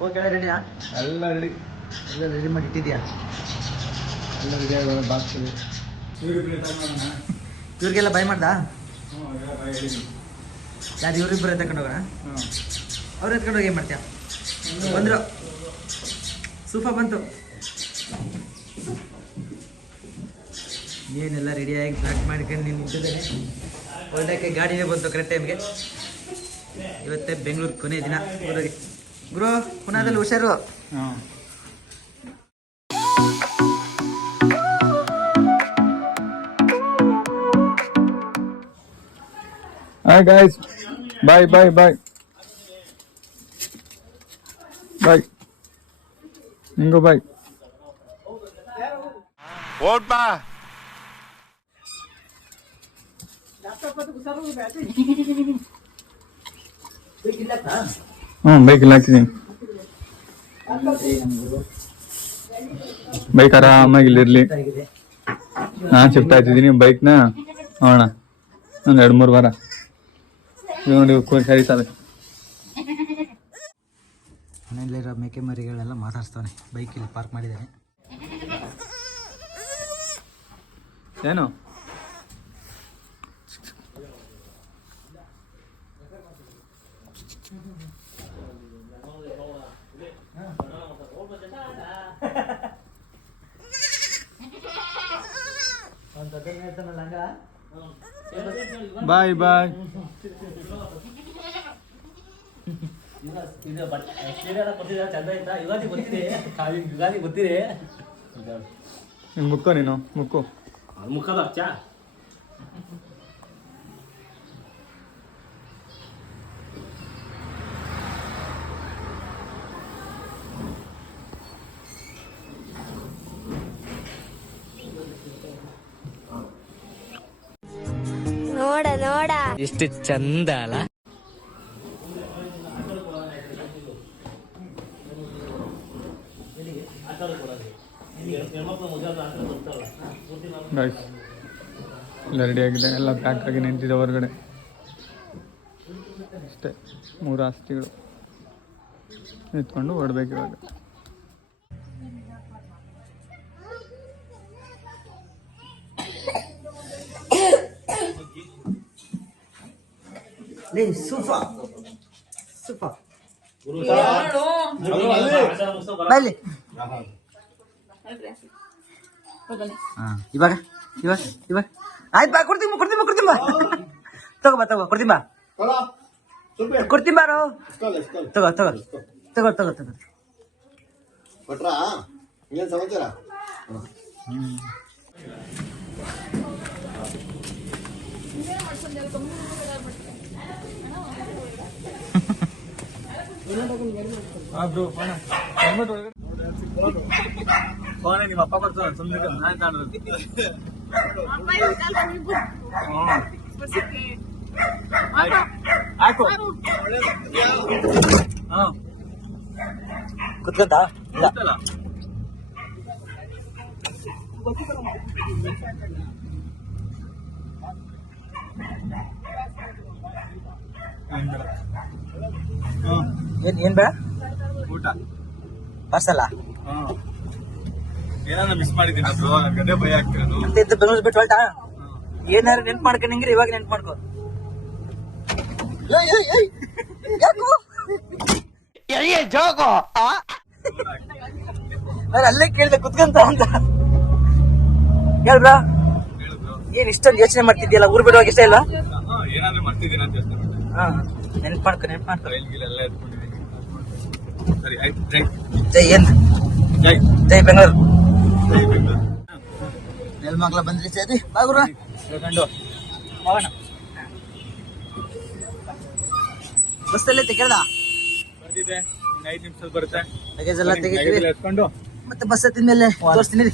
ಹೋಗಿ ರೆಡಿಯಾ? ಎಲ್ಲ ರೆಡಿ. ಎಲ್ಲ ರೆಡಿ ಮಾಡಿ ಇಟ್ಟಿದ್ಯಾ? ಎಲ್ಲ ರೆಡಿ ಆಗೋದು ಬಾಕ್ಸ್. ಇವ್ರಿಗೆಲ್ಲ ಬೈ ಮಾಡ್ದಾ? ಯಾರು ಇವರಿಬ್ಬರು ಎತ್ಕೊಂಡು ಹೋಗೋಣ? ಅವ್ರು ಎತ್ಕೊಂಡು ಹೋಗಿ ಏನು ಮಾಡ್ತೀಯ? ಬಂದರು, ಸೂಫಾ ಬಂತು. ಏನೆಲ್ಲ ರೆಡಿಯಾಗಿ ಪ್ಯಾಕ್ ಮಾಡ್ಕೊಂಡು ನೀನು ನಿಂತಿದ್ದೇನೆ. ಹೊರಡಕ್ಕೆ ಗಾಡಿನೇ ಬಂತು ಕರೆಕ್ಟ್ ಟೈಮ್ಗೆ. ಇವತ್ತೇ ಬೆಂಗಳೂರು ಕೊನೆ ದಿನ ಊರಿಗೆ. ಗುರು ಪುನಃದಲ್ಲಿ ಹುಷಾರು. Hi guys, bye. Ningo bye. What ba? Bike ಇಲ್ಲ ಹಾಕಿದ್ದೀನಿ. ಬೈಕ್ ಆರಾಮಾಗಿ ಇಲ್ಲಿರ್ಲಿ. ನಾನು ಶಿಫ್ಟ್ ಆಗ್ತಿದ್ದೀನಿ ಬೈಕ್ನ. ನೋಡೋಣ ಒಂದು 2-3 ವಾರ ನೋಡಿ ಸರಿತಾವೆ. ಮನೆಯಲ್ಲಿರೋ ಮೇಕೆ ಮರಿಗಳೆಲ್ಲ ಮಾತಾಡ್ಸ್ತವನೆ. ಬೈಕಲ್ಲಿ ಪಾರ್ಕ್ ಮಾಡಿದ್ದಾನೆ. ಏನು ಬಾಯ್ ಬಾಯ್. ಮುಕ್ಕೋ ನೀನು ಮುಕ್ಕು. ಮುಖದ ಚಾ ನೋಡ ನೋಡ ಎಷ್ಟು ಚಂದ ಅಲ್ಲ. ಎಲ್ಲ ರೆಡಿ ಆಗಿದೆ, ಎಲ್ಲ ಪ್ಯಾಕ್ ಆಗಿ ನಿಂತಿದೆ ಹೊರಗಡೆ. ಅಷ್ಟೇ 3 ಆಸ್ತಿಗಳು ನಿಂತ್ಕೊಂಡು ಹೊರಡ್ಬೇಕು ಇವಾಗ. ಸೂಫಾ ಇವಾಗ ಆಯ್ತು ಬಾ, ಕೊಡ್ತೀನಿ ತಗೋ ಕೊಡ್ತೀನಿ ಬಾರೋ. ತಗೋ ಭಟ್ರಾ ಏನ್ ಸಮಾಚಾರ? ನಿಮ್ಮ ಅಪ್ಪ ಬರ್ತಾನೆ ಸುಮ್ಮನೆ ನಾನು ಕಾಣೋದು. ಕುತ್ಕೊಂತ ಏನ್ ಬೇಡ ಊಟ ಪಾರ್ಸಲ್ಲ. ಏನಾರ ಮಿಸ್ ಮಾಡಿದ್ದೀನಿ ಅದು, ಅದೇ ಭಯ ಆಗ್ತಿರೋದು. ಬೆಂಗಳೂರು ಬಿಟ್ಟು ಹೊಲ್ಟಾ? ಏನಾರು ನೆನ್ಪು ಮಾಡ್ಕೊಂಡಂಗ್ರಿ ಇವಾಗ ನೆನ್ಪು ಮಾಡ್ಕೊ. ಜೋಗೋ ಅಲ್ಲೇ ಕೇಳಿದೆ ಕುತ್ಕಂತ ಅಂತ ಹೇಳ್ರ. ಏನ್ ಇಷ್ಟೊಂದು ಯೋಚನೆ ಮಾಡ್ತಿದ್ಯಲ್ಲ ಊರ್ ಬಿಡುವಾಗ? ಇಷ್ಟ ಇಲ್ಲ ಏನಾದ್ರು ಮಾಡ್ತಿದ್ದೀನಿ ಅಂತ ನೆನ್ಪು ಮಾಡ್ಕೊ. ಎಲ್ಲ ಎತ್ಕೊಂಡಿದ್ದೀನಿ. ಸರಿ ಆಯ್ತು. ಜೈ ಏನ್ ಜೈ ಬೆಂಗಳೂರು. ಜೈ ಬೆಂಗಳೂರು. ನೆಲ್ಮಕ್ಳ ಬಂದ್ರಿ ಸೇರಿ ಬಾಗುರ ಹೇಳ್ಕೊಂಡು ಹೋಗೋಣ. ಬಸ್ಸಲ್ಲಿ ಕೇಳ್ದ ಬರ್ತಿದ್ದೆ, 5 ನಿಮಿಷದಲ್ಲಿ ಬರುತ್ತೆ. ಲಗೇಜ್ ಎಲ್ಲ ತೆಗಿತೀವಿ, ಎತ್ಕೊಂಡು ಮತ್ತೆ ಬಸ್ ಹತ್ತಿದ ಮೇಲೆ ತೋರಿಸ್ತೀನಿ.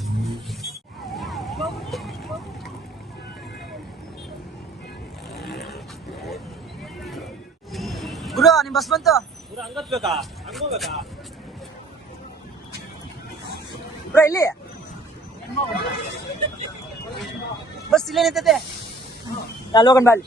ಗುರು ನಿಮ್ ಬಸ್ ಬಂತು. ಬ್ರೋ ಇಲ್ಲಿ ಬಸ್ ಇಲ್ಲೇ ನಿಂತೈತೆ. ನಾನು ಹೋಗೋಣ ಬಾಲಿ.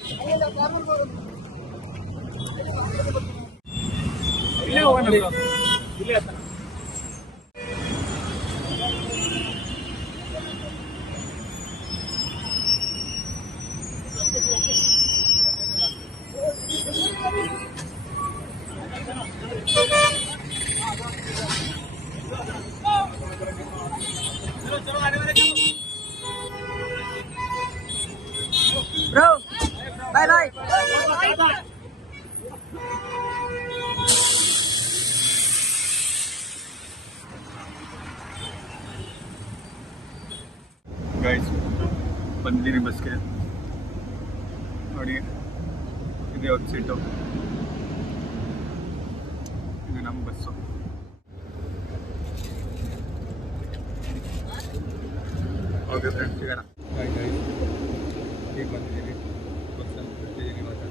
ಬ್ರೋ ಬಾಯ್ ಬಾಯ್. ಗೈಸ್ ಬಂದಿದ್ದೀನಿ ಬಸ್ಗೆ ನೋಡಿ, ಇದೇ ಒಂದು ಸೀಟು, ಇದು ನಮ್ಮ ಬಸ್ಸು. ಓಕೆ ಫ್ರೆಂಡ್ಸ್, ಸಿಗೋಣ. ಈಗ ಬಂದಿದ್ದೀನಿ ಬಸ್ಸಲ್ಲಿ ಕೂತಿದ್ದೀನಿ ಇವಾಗ.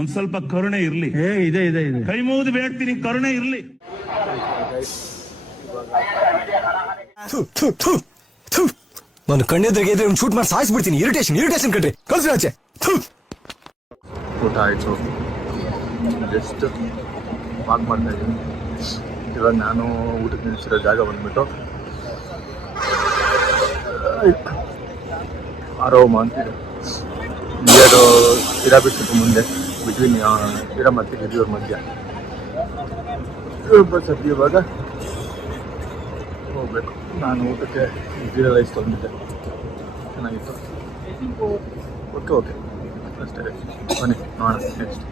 ಒಂದ್ ಸ್ವಲ್ಪ ಕರುಣೆ ಇರ್ಲಿ. ಇದೆ ಕೈ ಮುಗಿದು ಬೇಡ್ತೀನಿ, ಕರುಣೆ ಇರ್ಲಿ. ನಾನು ಕಣ್ಣೆದ್ರಿಗೆ ಇದ್ರೆ ಒಂದು ಶೂಟ್ ಮಾಡಿ ಸಾಯಿಸ್ಬಿಡ್ತೀನಿ. ಇರಿಟೇಷನ್ ಕಣ್ರಿ, ಕಳ್ಸಿ ಆಚೆ. ಊಟ ಆಯಿತು, ಜಸ್ಟ್ ವಾಕ್ ಮಾಡ್ತಾ ಇದ್ದೀನಿ. ಇವಾಗ ನಾನು ಊಟಕ್ಕೆ ನಿಲ್ಲಿಸಿರೋ ಜಾಗ ಬಂದ್ಬಿಟ್ಟು ಆರೋಮ ಅಂತಿದೆ. ಇಂಡಿಯಾದು ಇರಾ ಬಿಟ್ಟು ಮುಂದೆ ಬಿಟ್ವೀನ್ ಇರಾ ಮತ್ತು ಗಿರಿಯೂರ್ ಮಧ್ಯ ಬಸ್ ಹತ್ತಿ ಇವಾಗ ಹೋಗ್ಬೇಕು. ನಾನು ಊಟಕ್ಕೆ ಜೀರಾ ರೈಸ್ ತೊಗೊಂಡಿದ್ದೆ, ಚೆನ್ನಾಗಿತ್ತು. ಓಕೆ ಅಷ್ಟೇ, ಬನ್ನಿ ನೋಡೋಣ ನೆಕ್ಸ್ಟ್.